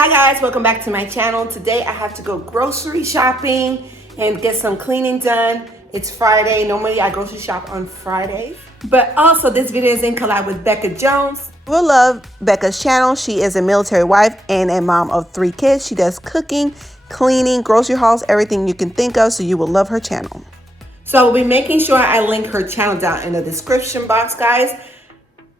Hi guys, welcome back to my channel. Today I have to go grocery shopping and get some cleaning done. It's Friday. Normally I grocery shop on Fridays. But also this video is in collab with Becca Jones. You will love Becca's channel. She is a military wife and a mom of 3 kids. She does cooking, cleaning, grocery hauls, everything you can think of, so you will love her channel. So I'll be making sure I link her channel down in the description box, guys.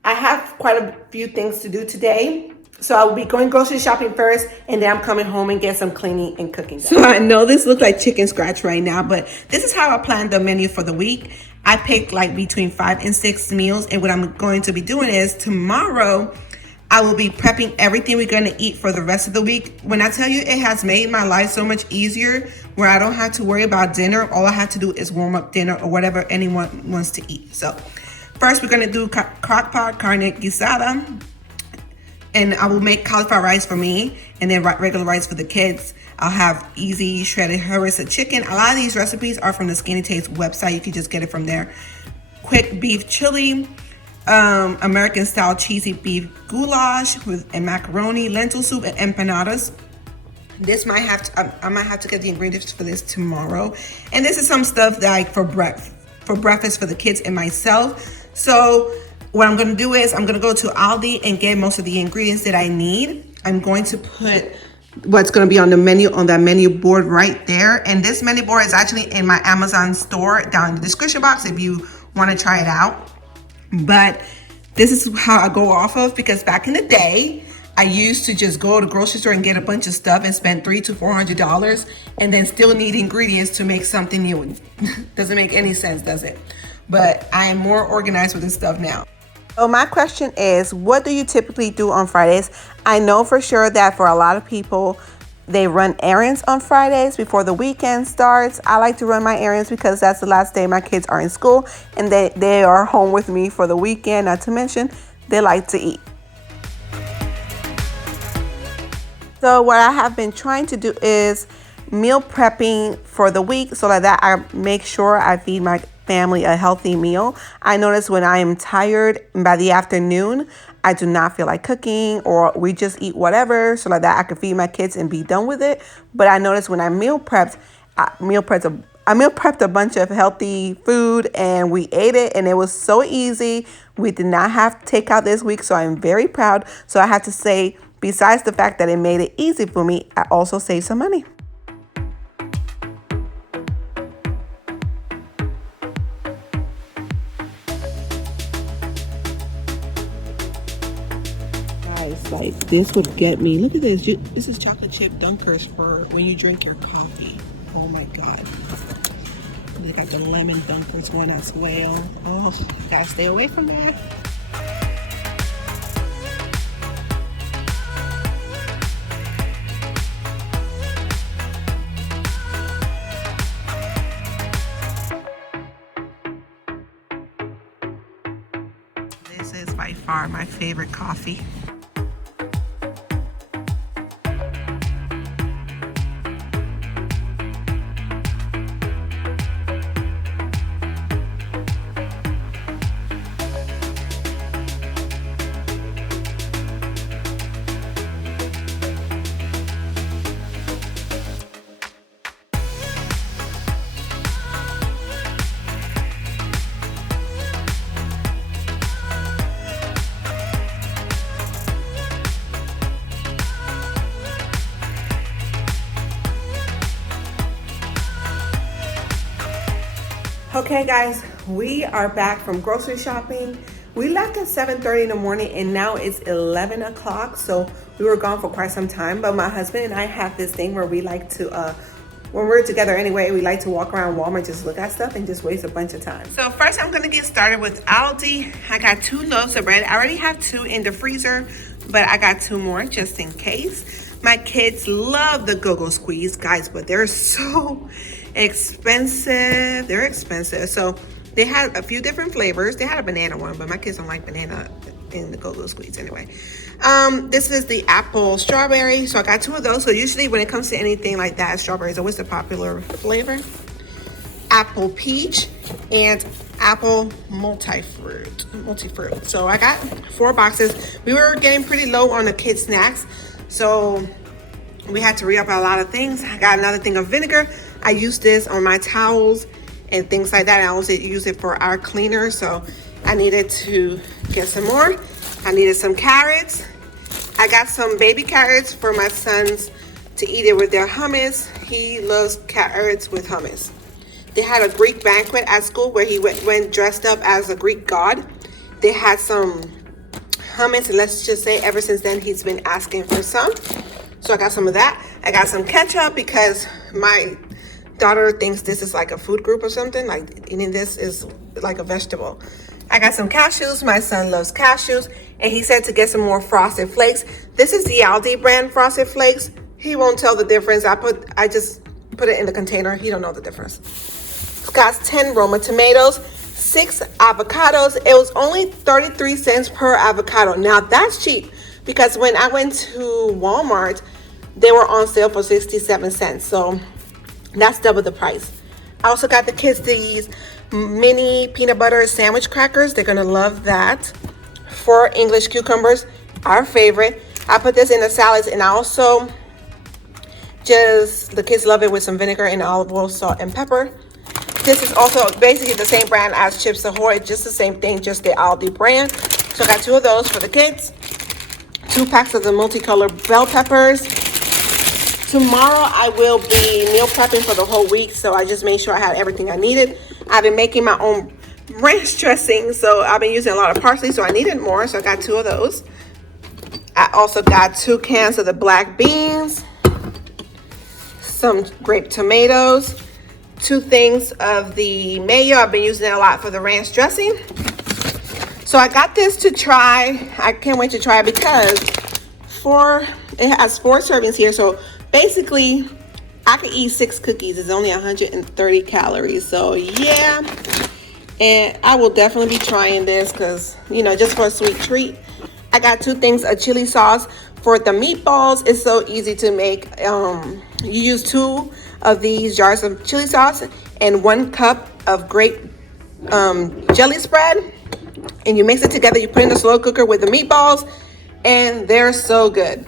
I have quite a few things to do today. So I will be going grocery shopping first, and then I'm coming home and get some cleaning and cooking done. So I know this looks like chicken scratch right now, but this is how I planned the menu for the week. I picked like between 5 and 6 meals, and what I'm going to be doing is tomorrow I will be prepping everything we're going to eat for the rest of the week. When I tell you it has made my life so much easier, where I don't have to worry about dinner. All I have to do is warm up dinner or whatever anyone wants to eat. So first we're going to do crock pot carne guisada. And I will make cauliflower rice for me and then regular rice for the kids. I'll have easy shredded harissa chicken. A lot of these recipes are from the Skinny Taste website. You can just get it from there. Quick beef chili, American style cheesy beef goulash with a macaroni, lentil soup, and empanadas. This might have to, I might have to get the ingredients for this tomorrow. And this is some stuff that like for breakfast for the kids and myself. So what I'm gonna do is I'm gonna go to Aldi and get most of the ingredients that I need. I'm going to put what's gonna be on the menu on that menu board right there. And this menu board is actually in my Amazon store down in the description box if you wanna try it out. But this is how I go off of, because back in the day, I used to just go to the grocery store and get a bunch of stuff and spend $300 to $400 and then still need ingredients to make something new. Doesn't make any sense, does it? But I am more organized with this stuff now. So my question is, what do you typically do on Fridays? I know for sure that for a lot of people, they run errands on Fridays before the weekend starts. I like to run my errands because that's the last day my kids are in school and they are home with me for the weekend. Not to mention, they like to eat. So what I have been trying to do is meal prepping for the week so that I make sure I feed my family a healthy meal. I notice when I am tired by the afternoon, I do not feel like cooking, or we just eat whatever so that I can feed my kids and be done with it. But I noticed when I meal prepped a bunch of healthy food and we ate it and it was so easy. We did not have takeout this week, so I'm very proud. So I have to say, besides the fact that it made it easy for me, I also saved some money. Like this would get me. Look at this. This is chocolate chip Dunkers for when you drink your coffee. Oh my god. They got the lemon Dunkers one as well. Oh, gotta stay away from that. This is by far my favorite coffee. Okay guys, we are back from grocery shopping. We left at 7:30 in the morning and now it's 11 o'clock. So we were gone for quite some time, but my husband and I have this thing where we like to, when we're together anyway, we like to walk around Walmart, just look at stuff and just waste a bunch of time. So first I'm gonna get started with Aldi. I got 2 loaves of bread. I already have 2 in the freezer, but I got 2 more just in case. My kids love the Go-Go Squeeze, guys, but they're so expensive. They're expensive. So they had a few different flavors. They had a banana one, but my kids don't like banana in the Go-Go Squeeze anyway. This is the apple strawberry. So I got 2 of those. So usually when it comes to anything like that, strawberry is always the popular flavor. Apple peach and apple multi-fruit. So I got 4 boxes. We were getting pretty low on the kids snacks. So we had to re-up a lot of things. I got another thing of vinegar. I use this on my towels and things like that. I also use it for our cleaner, so I needed to get some more. I needed some carrots. I got some baby carrots for my sons to eat it with their hummus. He loves carrots with hummus. They had a Greek banquet at school where he went dressed up as a Greek god. They had some hummus, and let's just say ever since then he's been asking for some. So I got some of that. I got some ketchup because my daughter thinks this is like a food group or something. Like eating this is like a vegetable. I got some cashews. My son loves cashews. And he said to get some more Frosted Flakes. This is the Aldi brand Frosted Flakes. He won't tell the difference. I just put it in the container. He don't know the difference. Got 10 Roma tomatoes, 6 avocados. It was only 33 cents per avocado. Now that's cheap because when I went to Walmart, they were on sale for 67 cents. So that's double the price. I also got the kids these mini peanut butter sandwich crackers. They're gonna love that. 4 English cucumbers, our favorite. I put this in the salads, and I also the kids love it with some vinegar and olive oil, salt, and pepper. This is also basically the same brand as Chips Ahoy, just the same thing, just the Aldi brand. So I got 2 of those for the kids. 2 packs of the multicolored bell peppers. Tomorrow I will be meal prepping for the whole week, so I just made sure I had everything I needed. I've been making my own ranch dressing, so I've been using a lot of parsley, so I needed more, so I got 2 of those. I also got 2 cans of the black beans, some grape tomatoes, 2 things of the mayo. I've been using it a lot for the ranch dressing. So I got this to try. I can't wait to try it because it has 4 servings here. So basically, I could eat 6 cookies. It's only 130 calories. So yeah, and I will definitely be trying this because, you know, just for a sweet treat. I got 2 things of chili sauce for the meatballs. It's so easy to make. You use 2 of these jars of chili sauce and 1 cup of grape jelly spread, and you mix it together. You put it in the slow cooker with the meatballs, and they're so good.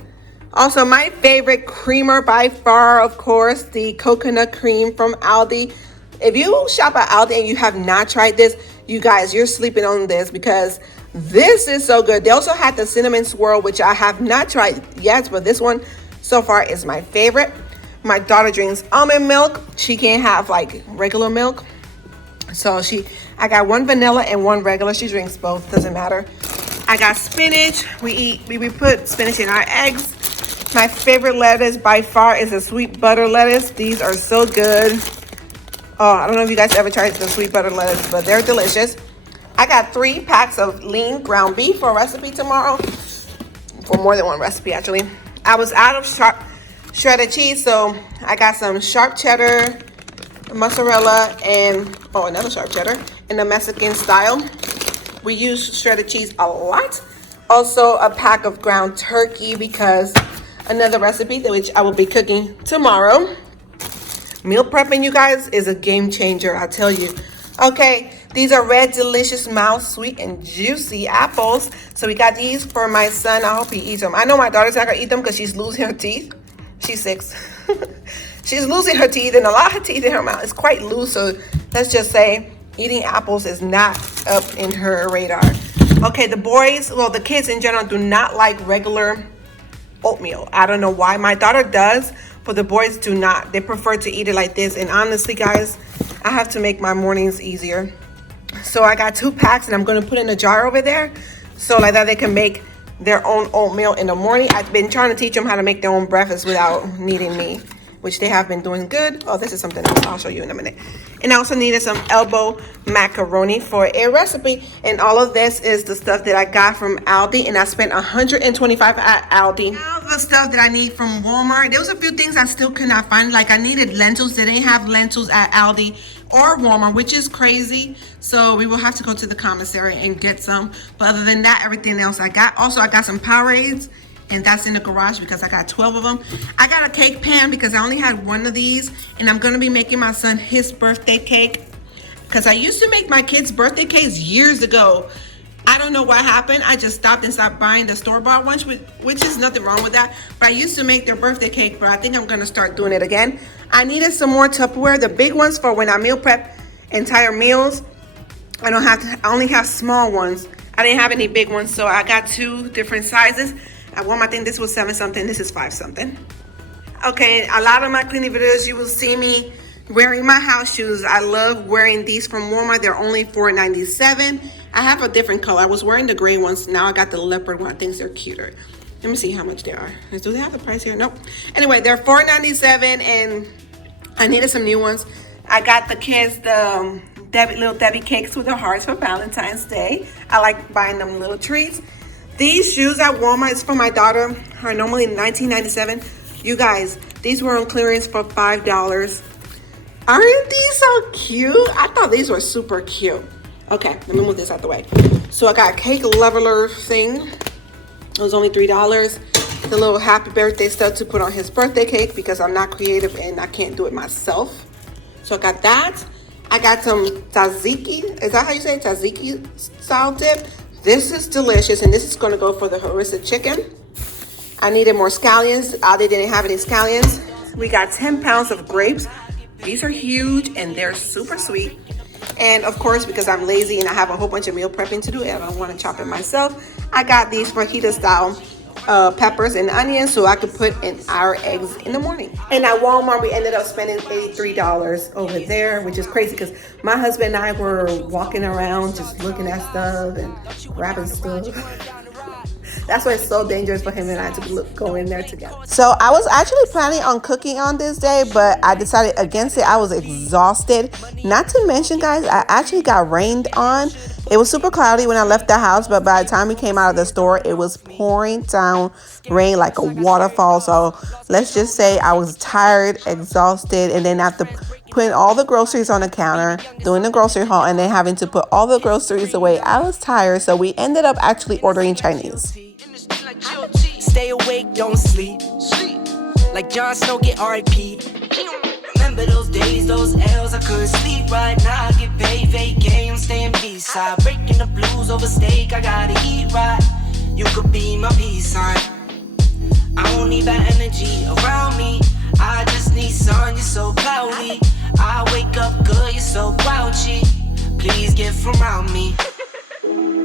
Also, my favorite creamer by far, of course, the coconut cream from Aldi. If you shop at Aldi and you have not tried this, you guys, you're sleeping on this because this is so good. They also had the cinnamon swirl, which I have not tried yet, but this one so far is my favorite. My daughter drinks almond milk. She can't have like regular milk. So I got 1 vanilla and 1 regular. She drinks both, doesn't matter. I got spinach. We put spinach in our eggs. My favorite lettuce by far is the sweet butter lettuce. These are so good. Oh, I don't know if you guys ever tried the sweet butter lettuce, but they're delicious. I got 3 packs of lean ground beef for a recipe tomorrow. For more than 1 recipe, actually. I was out of shredded cheese, so I got some sharp cheddar, mozzarella, and another sharp cheddar in the Mexican style. We use shredded cheese a lot. Also a pack of ground turkey because another recipe which I will be cooking tomorrow. Meal prepping, you guys, is a game changer, I tell you. Okay, these are Red Delicious Mouth Sweet and Juicy apples. So we got these for my son. I hope he eats them. I know my daughter's not gonna eat them because she's losing her teeth. She's 6. She's losing her teeth, and a lot of her teeth in her mouth is quite loose. So let's just say eating apples is not up in her radar. Okay, the kids in general do not like regular oatmeal. I don't know why. My daughter does, but the boys do not. They prefer to eat it like this. And honestly, guys, I have to make my mornings easier. So I got 2 packs, and I'm going to put in a jar over there. So like that they can make their own oatmeal in the morning. I've been trying to teach them how to make their own breakfast without needing me, which they have been doing good. Oh, this is something else. I'll show you in a minute. And I also needed some elbow macaroni for a recipe. And all of this is the stuff that I got from Aldi. And I spent $125 at Aldi. Now the stuff that I need from Walmart. There was a few things I still could not find. Like I needed lentils. They didn't have lentils at Aldi or Walmart, which is crazy. So we will have to go to the commissary and get some. But other than that, everything else I got. Also, I got some Powerades. And that's in the garage because I got 12 of them. I got a cake pan because I only had 1 of these. And I'm going to be making my son his birthday cake. Because I used to make my kids' birthday cakes years ago. I don't know what happened. I just stopped and stopped buying the store-bought ones, which is nothing wrong with that. But I used to make their birthday cake, but I think I'm gonna start doing it again. I needed some more Tupperware, the big ones for when I meal prep entire meals. I only have small ones. I didn't have any big ones, so I got 2 different sizes. At Walmart, I think this was 7 something, this is 5 something. Okay, a lot of my cleaning videos, you will see me wearing my house shoes. I love wearing these from Walmart. They're only $4.97. I have a different color. I was wearing the gray ones. Now I got the leopard one. I think they're cuter. Let me see how much they are. Do they have the price here? Nope. Anyway, they're $4.97 and I needed some new ones. I got the kids the little Debbie cakes with the hearts for Valentine's Day. I like buying them little treats. These shoes at Walmart is for my daughter are normally $19.97. You guys, these were on clearance for $5. Aren't these so cute? I thought these were super cute. Okay, let me move this out the way. So I got a cake leveler thing. It was only $3. The little happy birthday stuff to put on his birthday cake because I'm not creative and I can't do it myself. So I got that. I got some tzatziki. Is that how you say it? Tzatziki style dip. This is delicious and this is going to go for the harissa chicken. I needed more scallions. They didn't have any scallions. We got 10 pounds of grapes. These are huge and they're super sweet. And of course, because I'm lazy and I have a whole bunch of meal prepping to do and I don't want to chop it myself, I got these fajita style peppers and onions so I could put in our eggs in the morning. And at Walmart, we ended up spending $83 over there, which is crazy because my husband and I were walking around just looking at stuff and grabbing stuff. That's why it's so dangerous for him and I to go in there together. So I was actually planning on cooking on this day, but I decided against it. I was exhausted. Not to mention, guys, I actually got rained on. It was super cloudy when I left the house, but by the time we came out of the store, it was pouring down rain like a waterfall. So let's just say I was tired, exhausted, and then after putting all the groceries on the counter, doing the grocery haul, and then having to put all the groceries away, I was tired. So we ended up actually ordering Chinese. Stay awake, don't sleep. Like Jon Snow, get R.I.P. Remember those days, those L's, I couldn't sleep right now. I get paid, vacay, I'm staying B-side. Breaking the blues over steak, I gotta eat right. You could be my peace sign. I don't need that energy around me. I just need sun, you're so cloudy. I wake up good, you're so grouchy. Please get from around me.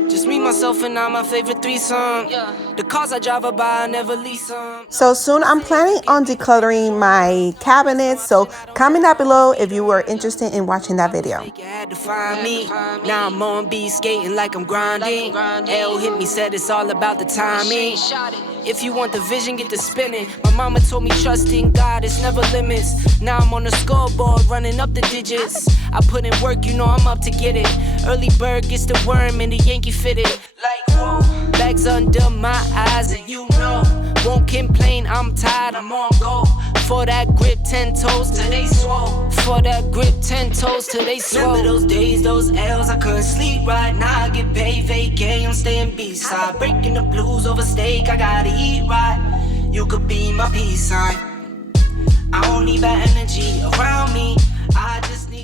Just me, myself, and I, my favorite threesome. The cars I drive by, I never lease them. So soon I'm planning on decluttering my cabinets. So comment down below if you were interested in watching that video. You had to find me. Now I'm on B skating like I'm grinding. L hit me, said it's all about the timing. If you want the vision, get to spinning. My mama told me trust in God, it's never limits. Now I'm on the scoreboard, running up the digits. I put in work, you know I'm up to get it. Early bird gets the worm and the Yankee fitted. Like whoa, bags under my eyes and you know. Won't complain, I'm tired, I'm on go. For that grip, 10 toes till they swole. For that grip, 10 toes till they swole. Remember those days, those L's, I couldn't sleep right now. I get paid, vacay, I'm staying B-side. Breaking the blues over steak, I gotta eat right. You could be my peace sign. I don't need that energy around me.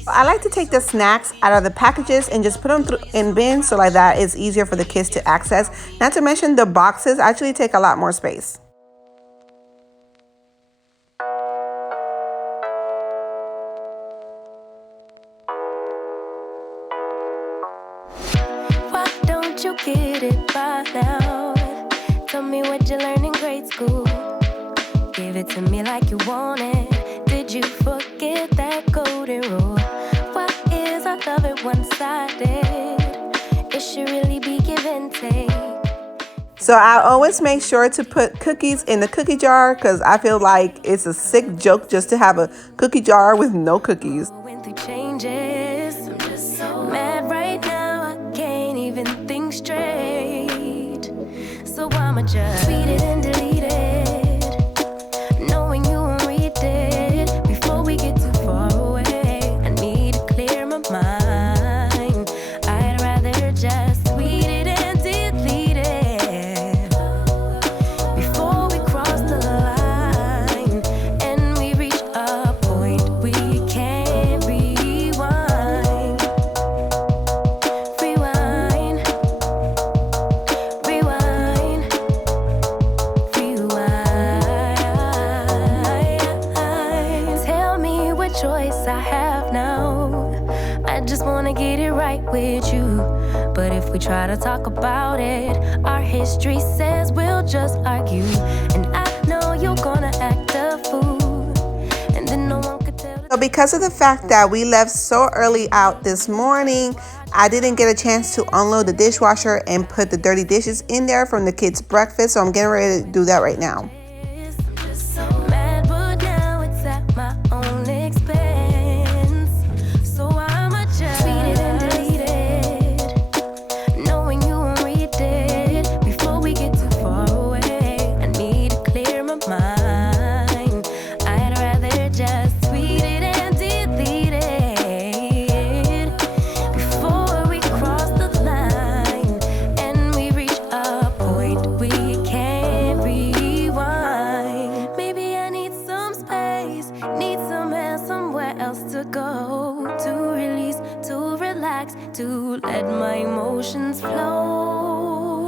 I like to take the snacks out of the packages and just put them in bins so like that it's easier for the kids to access. Not to mention the boxes actually take a lot more space. Why don't you get it by now? Tell me what you learned in grade school. Give it to me like you want it. Did you forget that golden rule? Why is our love it one-sided? It should really be give and take. So I always make sure to put cookies in the cookie jar because I feel like it's a sick joke just to have a cookie jar with no cookies. Going through changes. I'm just so mad right now. I can't even think straight. So I'ma just tweet it and delete it, knowing you won't read it before we get too far away. I need to clear my mind. I'd rather just tweet it and delete it before we cross the line and we reach a point we can't rewind. Rewind. with you. But if we try to talk about it, our history says we'll just argue. And I know you're gonna act a fool, and then no one could tell. So because of the fact that we left so early out this morning, I didn't get a chance to unload the dishwasher and put the dirty dishes in there from the kids' breakfast. So I'm getting ready to do that right now. Mad, but now it's at my own expense. So I'ma just tweet it and delete it, knowing you won't read it before we get too far away. I need to clear my mind. I'd rather just tweet it and delete it before we cross the line and we reach a point we can't rewind. Maybe I need some space, need some air, somewhere else to go, to release, to relax, to let my emotions flow.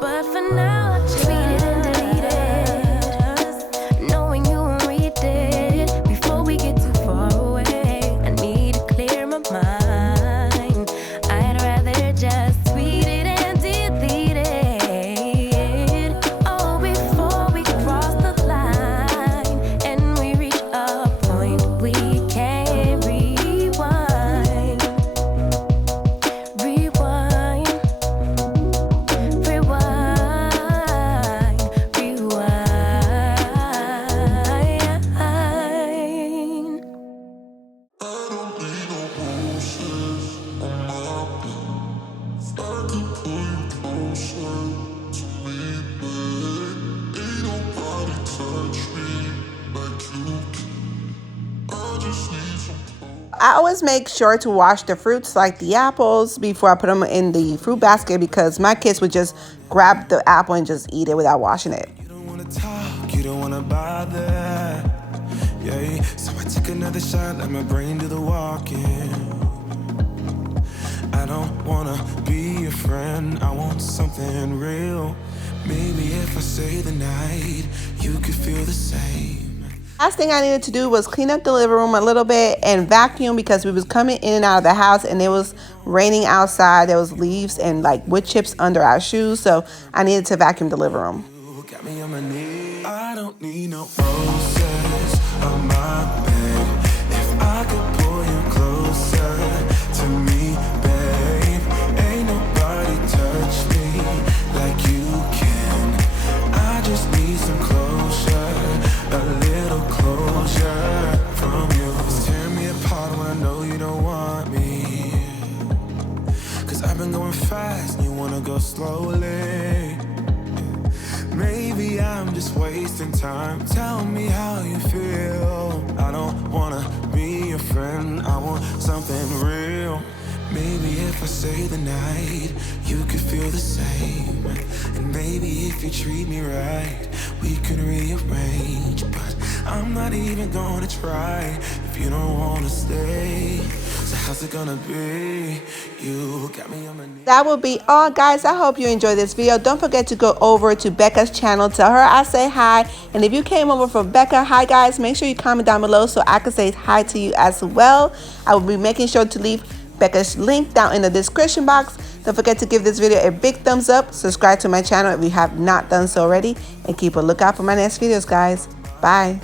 But for now, I just tweet it and delete it, knowing you won't read it before we get too far away. I need to clear my mind. I'd rather just tweet it and delete it. Oh, before we cross the line and we reach a point we can't rewind. Rewind. Rewind. Rewind. I always make sure to wash the fruits like the apples before I put them in the fruit basket because my kids would just grab the apple and just eat it without washing it. You don't wanna talk, you don't wanna bother. Yeah, so I took another shot, let my brain do the walking. I don't wanna be your friend, I want something real. Maybe if I say the night, you could feel the same. Last thing I needed to do was clean up the living room a little bit and vacuum because we was coming in and out of the house and it was raining outside. There was leaves and like wood chips under our shoes, so I needed to vacuum the living room. You got me on my knees. I don't need no roses on my bed. If I could pull you closer to me, babe. Ain't nobody touch me like you can. I just need some closure, a little closure from you. Tear me apart when I know you don't want me. Cause I've been going fast and you wanna go slowly. Maybe I'm just wasting time. Tell me how you feel. I don't wanna be your friend, I want something real. Maybe if I say the night, you could feel the same. And maybe if you treat me right, we could rearrange. But I'm not even gonna try if you don't wanna stay. So how's it gonna be? You got me on my knees. That will be all, guys. I hope you enjoyed this video. Don't forget to go over to Becca's channel. Tell her I say hi. And if you came over for Becca, hi guys, make sure you comment down below so I can say hi to you as well. I will be making sure to leave Becca's link down in the description box. Don't forget to give this video a big thumbs up. Subscribe to my channel if you have not done so already. And keep a lookout for my next videos, guys. Bye.